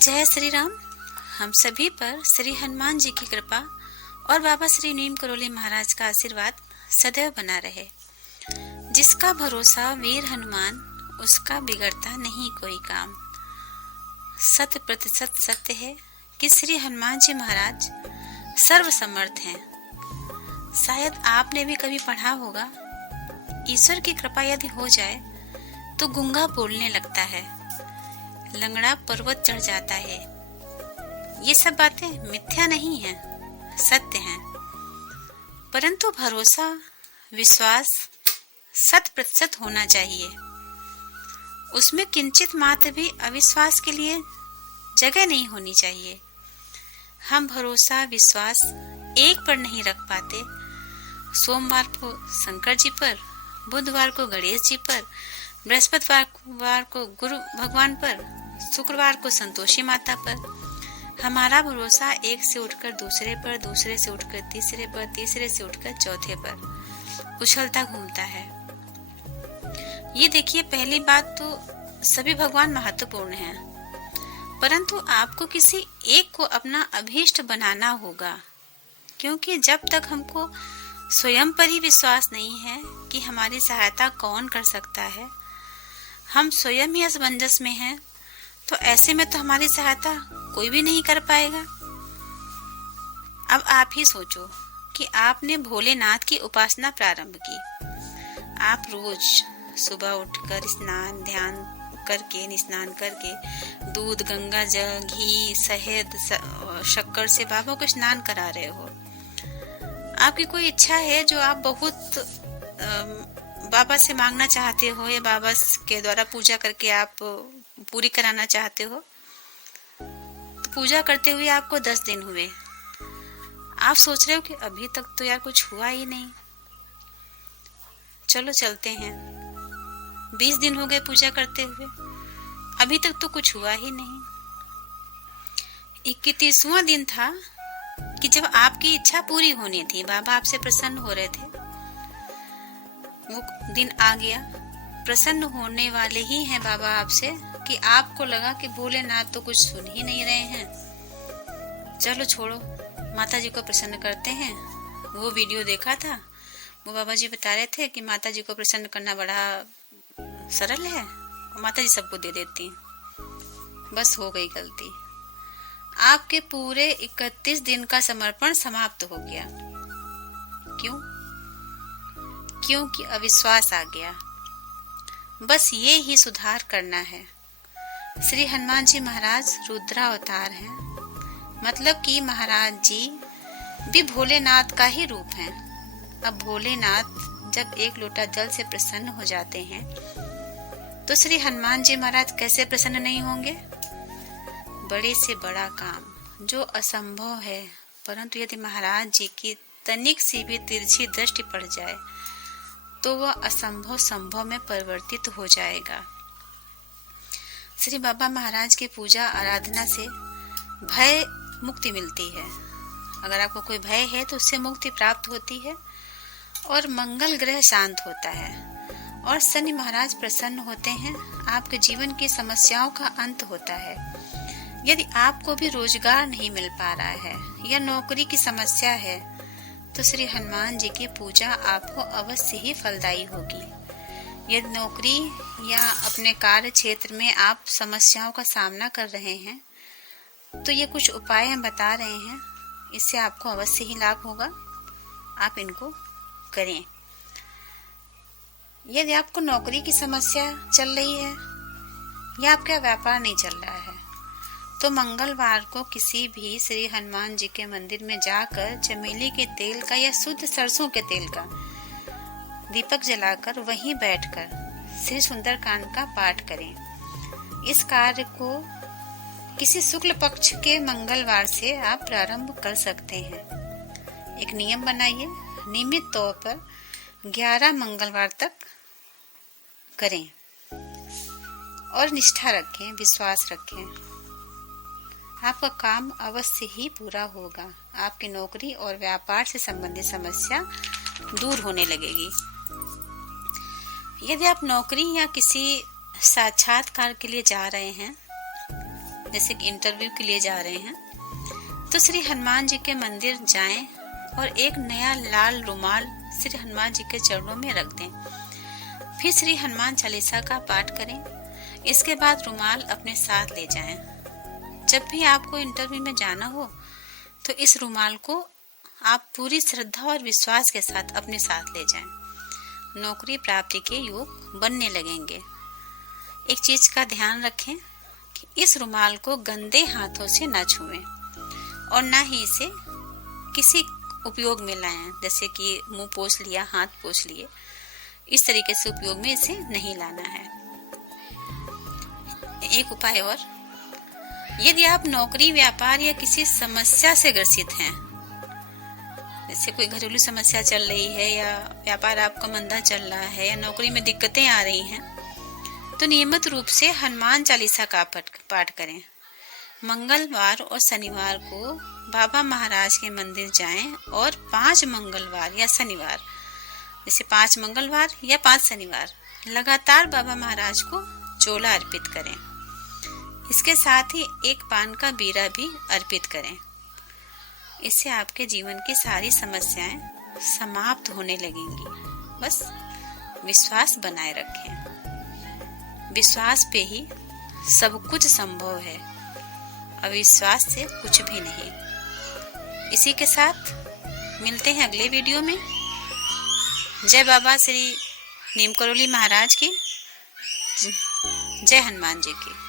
जय श्री राम। हम सभी पर श्री हनुमान जी की कृपा और बाबा श्री नीम करोली महाराज का आशीर्वाद सदैव बना रहे। जिसका भरोसा वीर हनुमान, उसका बिगड़ता नहीं कोई काम। 100% सत्य है कि श्री हनुमान जी महाराज सर्व समर्थ हैं। शायद आपने भी कभी पढ़ा होगा, ईश्वर की कृपा यदि हो जाए तो गूंगा बोलने लगता है, लंगड़ा पर्वत चढ़ जाता है। ये सब बातें मिथ्या नहीं हैं, सत्य हैं। परंतु भरोसा, विश्वास 100% होना चाहिए। उसमें किंचित मात्र भी अविश्वास के लिए जगह नहीं होनी चाहिए। हम भरोसा, विश्वास एक पर नहीं रख पाते। सोमवार को शंकर जी पर, बुधवार को गणेश जी पर, बृहस्पतिवार को गुरु भगवान पर, शुक्रवार को संतोषी माता पर। हमारा भरोसा एक से उठकर दूसरे पर, दूसरे से उठकर तीसरे पर, तीसरे से उठकर चौथे पर उछलता घूमता है। ये देखिए, पहली बात तो सभी भगवान महत्वपूर्ण हैं, परंतु आपको किसी एक को अपना अभीष्ट बनाना होगा। क्योंकि जब तक हमको स्वयं पर ही विश्वास नहीं है कि हमारी सहायता कौन कर सकता है, हम स्वयं ही असमंजस में हैं, तो ऐसे में तो हमारी सहायता कोई भी नहीं कर पाएगा। अब आप ही सोचो कि आपने भोलेनाथ की उपासना प्रारंभ की। आप रोज सुबह उठकर स्नान ध्यान करके, स्नान करके दूध, गंगा जल, घी, शहद, शक्कर से बाबा को स्नान करा रहे हो। आपकी कोई इच्छा है जो आप बहुत बाबा से मांगना चाहते हो, या बाबा के द्वारा पूजा करके आप पूरी कराना चाहते हो। तो पूजा करते हुए आपको 10 दिन हुए, आप सोच रहे हो कि अभी तक तो यार कुछ हुआ ही नहीं। चलो चलते हैं, 20 दिन हो गए पूजा करते हुए, अभी तक तो कुछ हुआ ही नहीं। 31वां दिन था कि जब आपकी इच्छा पूरी होनी थी, बाबा आपसे प्रसन्न हो रहे थे। वो दिन आ गया, प्रसन्न होने वाले ही हैं बाबा आपसे कि आपको लगा कि भोलेनाथ तो कुछ सुन ही नहीं रहे हैं। चलो छोड़ो, माता जी को प्रसन्न करते हैं। वो वीडियो देखा था, वो बाबा जी बता रहे थे कि माता जी को प्रसन्न करना बड़ा सरल है, माता जी सबको दे देती हैं। बस हो गई गलती। आपके पूरे 31 दिन का समर्पण समाप्त हो गया। क्यों? क्योंकि अविश्वास आ गया। बस ये ही सुधार करना है। श्री हनुमान जी महाराज रुद्रावतार हैं, मतलब कि महाराज जी भी भोलेनाथ का ही रूप हैं। अब भोलेनाथ जब एक लोटा जल से प्रसन्न हो जाते हैं, तो श्री हनुमान जी महाराज कैसे प्रसन्न नहीं होंगे। बड़े से बड़ा काम जो असंभव है, परंतु यदि महाराज जी की तनिक सी भी तिरछी दृष्टि पड़ जाए तो वह असंभव संभव में परिवर्तित हो जाएगा। श्री बाबा महाराज की पूजा आराधना से भय मुक्ति मिलती है। अगर आपको कोई भय है तो उससे मुक्ति प्राप्त होती है, और मंगल ग्रह शांत होता है, और शनि महाराज प्रसन्न होते हैं। आपके जीवन की समस्याओं का अंत होता है। यदि आपको भी रोजगार नहीं मिल पा रहा है या नौकरी की समस्या है, तो श्री हनुमान जी की पूजा आपको अवश्य ही फलदायी होगी। यदि नौकरी या अपने कार्य क्षेत्र में आप समस्याओं का सामना कर रहे हैं, तो ये कुछ उपाय हम बता रहे हैं, इससे आपको अवश्य ही लाभ होगा। आप इनको करें। यदि आपको नौकरी की समस्या चल रही है या आपका व्यापार नहीं चल रहा है, तो मंगलवार को किसी भी श्री हनुमान जी के मंदिर में जाकर चमेली के तेल का या शुद्ध सरसों के तेल का दीपक जलाकर वहीं बैठकर श्री सुंदरकांड का पाठ करें। इस कार्य को किसी शुक्ल पक्ष के मंगलवार से आप प्रारंभ कर सकते हैं। एक नियम बनाइए, नियमित तौर पर 11 मंगलवार तक करें और निष्ठा रखें, विश्वास रखें। आपका काम अवश्य ही पूरा होगा। आपकी नौकरी और व्यापार से संबंधित समस्या दूर होने लगेगी। यदि आप नौकरी या किसी साक्षात्कार के लिए जा रहे हैं, जैसे कि इंटरव्यू के लिए जा रहे हैं, तो श्री हनुमान जी के मंदिर जाएं और एक नया लाल रुमाल श्री हनुमान जी के चरणों में रख दें। फिर श्री हनुमान चालीसा का पाठ करें। इसके बाद रुमाल अपने साथ ले जाएं। जब भी आपको इंटरव्यू में जाना हो तो इस रुमाल को आप पूरी श्रद्धा और विश्वास के साथ अपने साथ ले जाएं। नौकरी प्राप्ति के योग बनने लगेंगे। एक चीज का ध्यान रखें कि इस रुमाल को गंदे हाथों से न छुएं और ना ही इसे किसी उपयोग में लाएं, जैसे कि मुंह पोंछ लिया, हाथ पोंछ लिए, इस तरीके से उपयोग में इसे नहीं लाना है। एक उपाय और, यदि आप नौकरी, व्यापार या किसी समस्या से ग्रसित हैं, जैसे कोई घरेलू समस्या चल रही है या व्यापार आपका मंदा चल रहा है या नौकरी में दिक्कतें आ रही हैं, तो नियमित रूप से हनुमान चालीसा का पाठ करें। मंगलवार और शनिवार को बाबा महाराज के मंदिर जाएं और 5 मंगलवार या शनिवार, जैसे 5 मंगलवार या 5 शनिवार लगातार बाबा महाराज को चोला अर्पित करें। इसके साथ ही एक पान का बीड़ा भी अर्पित करें। इससे आपके जीवन की सारी समस्याएं समाप्त होने लगेंगी। बस विश्वास बनाए रखें। विश्वास पे ही सब कुछ संभव है, अविश्वास से कुछ भी नहीं। इसी के साथ मिलते हैं अगले वीडियो में। जय बाबा श्री नीम करोली महाराज की, जय हनुमान जी की।